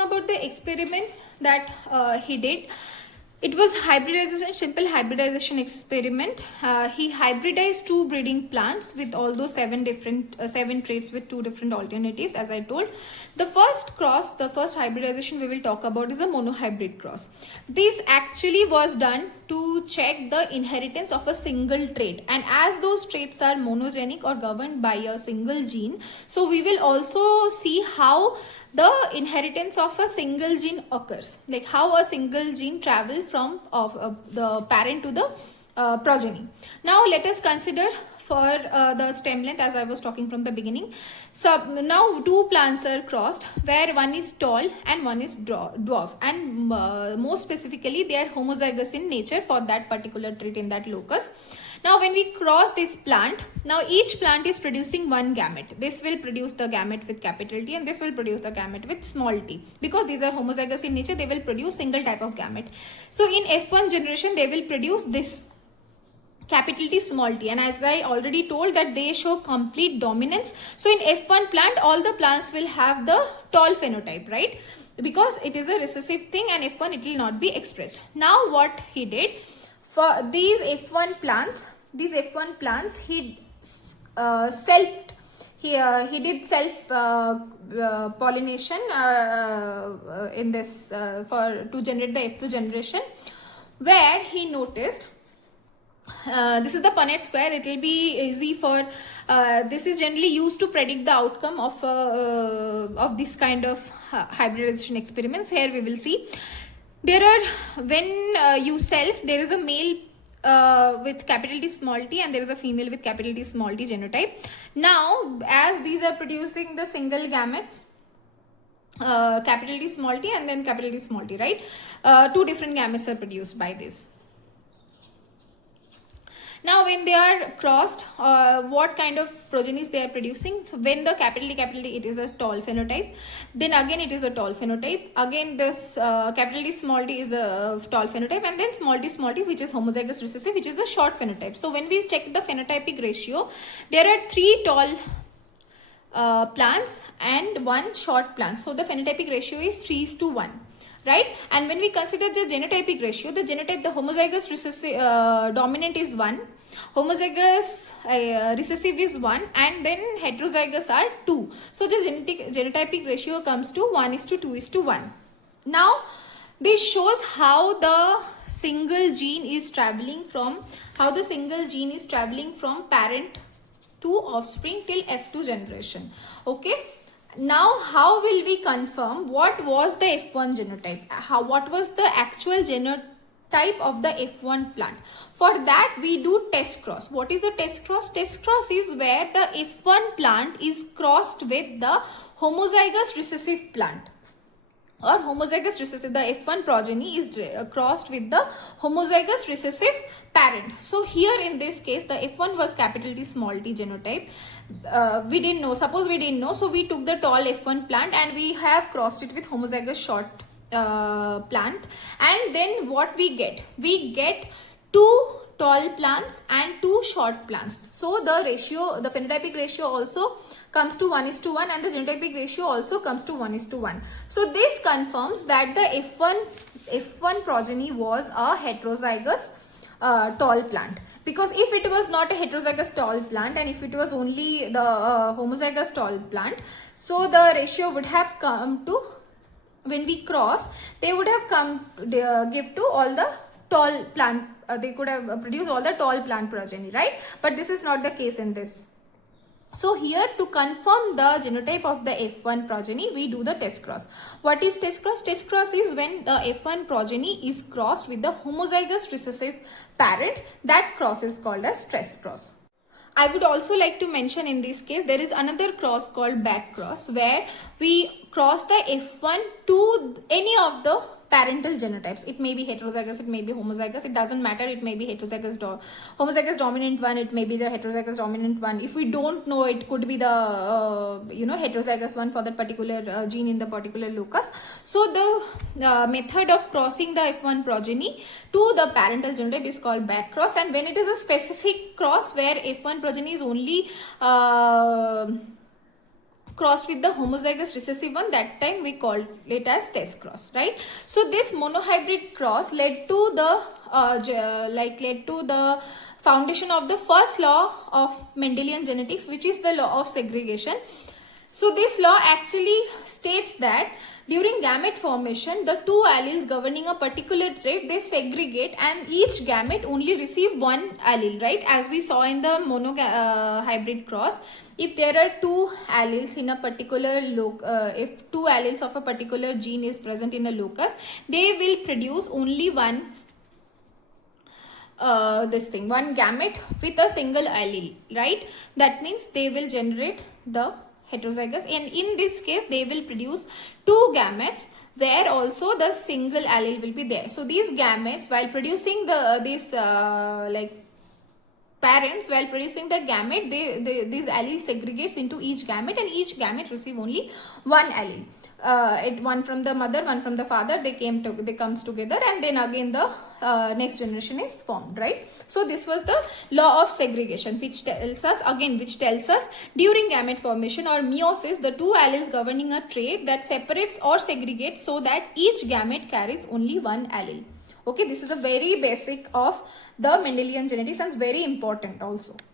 talking about the experiments that he did, it was hybridization, simple hybridization experiment. He hybridized 2 breeding plants with all those 7 traits with 2 different alternatives, as I told. The first hybridization we will talk about is a monohybrid cross. This actually was done to check the inheritance of a single trait, and as those traits are monogenic or governed by a single gene, so we will also see how the inheritance of a single gene occurs, like how a single gene travels from the parent to the progeny. Now let us consider for the stem length, as I was talking from the beginning. So now 2 plants are crossed where one is tall and one is dwarf, and most specifically they are homozygous in nature for that particular trait in that locus. Now when we cross this plant, now each plant is producing one gamete. This will produce the gamete with capital T and this will produce the gamete with small t. Because these are homozygous in nature, they will produce single type of gamete. So in F1 generation, they will produce this capital T small t, and as I already told that they show complete dominance. So in F1 plant, all the plants will have the tall phenotype, right? Because it is a recessive thing, and F1 it will not be expressed. Now what he did for these F1 plants, he did self pollination in this to generate the F2 generation, where he noticed this is the Punnett Square. It will be easy for this is generally used to predict the outcome of this kind of hybridization experiments. Here we will see there are, when you self, there is a male with capital T small t and there is a female with capital T small t genotype. Now as these are producing the single gametes, capital T small t and then capital T small t, right? 2 different gametes are produced by this. Now when they are crossed, what kind of progenies they are producing? So when the capital T, it is a tall phenotype, then again it is a tall phenotype, again this capital T small t is a tall phenotype, and then small t which is homozygous recessive, which is a short phenotype. So when we check the phenotypic ratio, there are 3 tall plants and 1 short plant. So the phenotypic ratio is 3:1. Right, and when we consider the genotypic ratio, the homozygous recessive dominant is 1, homozygous recessive is 1, and then heterozygous are 2. So the genotypic ratio comes to 1:2:1. Now this shows how the single gene is traveling from parent to offspring till F2 generation. Okay. Now how will we confirm what was the F1 genotype? What was the actual genotype of the F1 plant? For that we do test cross. What is a test cross? Test cross is where the F1 plant is crossed with the homozygous recessive plant, or homozygous recessive, the F1 progeny is crossed with the homozygous recessive parent. So here in this case the F1 was capital T small t genotype. We didn't know, so we took the tall F1 plant and we have crossed it with homozygous short plant, and then what we get? We get 2 tall plants and 2 short plants. So the ratio, the phenotypic ratio also comes to 1:1 and the genotypic ratio also comes to 1:1. So this confirms that the F1 progeny was a heterozygous tall plant, because if it was not a heterozygous tall plant and if it was only the homozygous tall plant, so the ratio would have come to, when we cross, they would have come give to all the tall plant, they could have produced all the tall plant progeny, right? But this is not the case in this. So here, to confirm the genotype of the F1 progeny, we do the test cross. What is test cross? Test cross is when the F1 progeny is crossed with the homozygous recessive parent. That cross is called as test cross. I would also like to mention in this case, there is another cross called back cross, where we cross the F1 to any of the parental genotypes. It may be heterozygous, it may be homozygous, it doesn't matter. It may be homozygous dominant one, it may be the heterozygous dominant one. If we don't know, it could be the heterozygous one for that particular gene in the particular locus. So the method of crossing the F1 progeny to the parental genotype is called back cross, and when it is a specific cross where F1 progeny is only crossed with the homozygous recessive one, that time we called it as test cross, right? So this monohybrid cross led to the foundation of the first law of Mendelian genetics, which is the law of segregation. So this law actually states that during gamete formation, the two alleles governing a particular trait, they segregate and each gamete only receive one allele, right? As we saw in the hybrid cross, if there are two alleles in a particular if two alleles of a particular gene is present in a locus, they will produce only one one gamete with a single allele, right? That means they will generate the heterozygous, and in this case they will produce two gametes where also the single allele will be there. So these gametes, while producing the parents, while producing the gamete, these alleles segregates into each gamete, and each gamete receive only one allele. One from the mother, one from the father, they comes together, and then again the next generation is formed, right? So this was the law of segregation, which tells us during gamete formation or meiosis, the two alleles governing a trait that separates or segregates so that each gamete carries only one allele. Okay, this is a very basic of the Mendelian genetics and very important also.